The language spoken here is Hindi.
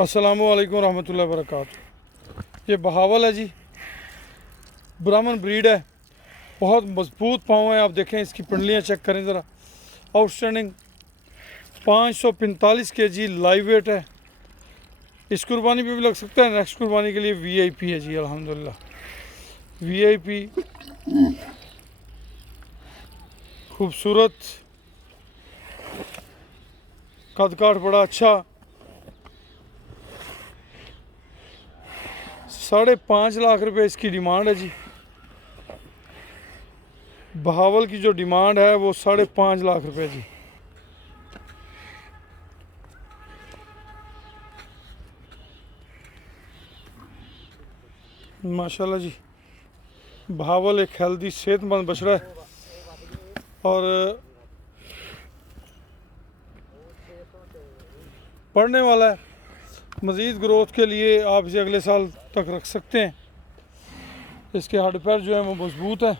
अस्सलामुअलैकुम रहमतुल्लाहि वबरकातुहू। ये बहावल है जी, ब्राह्मण ब्रीड है, बहुत मजबूत पाँव है। आप देखें इसकी पिंडलियाँ चेक करें ज़रा, आउटस्टैंडिंग। 545 kg लाइव वेट है। इस कुर्बानी पे भी लग सकता है, नेक्स्ट कुर्बानी के लिए वीआईपी है जी, अल्हम्दुलिल्लाह वीआईपी। खूबसूरत, कद काठ बड़ा अच्छा। 5.5 लाख रुपए इसकी डिमांड है जी। बहावल की जो डिमांड है वो 5.5 लाख रुपए जी। माशाल्लाह जी, बहावल एक हेल्दी सेहतमंद बछड़ा है और पढ़ने वाला है। मज़ीद ग्रोथ के लिए आप इसे अगले साल तक रख सकते हैं। इसके हड्ड पैर जो है वो मजबूत है।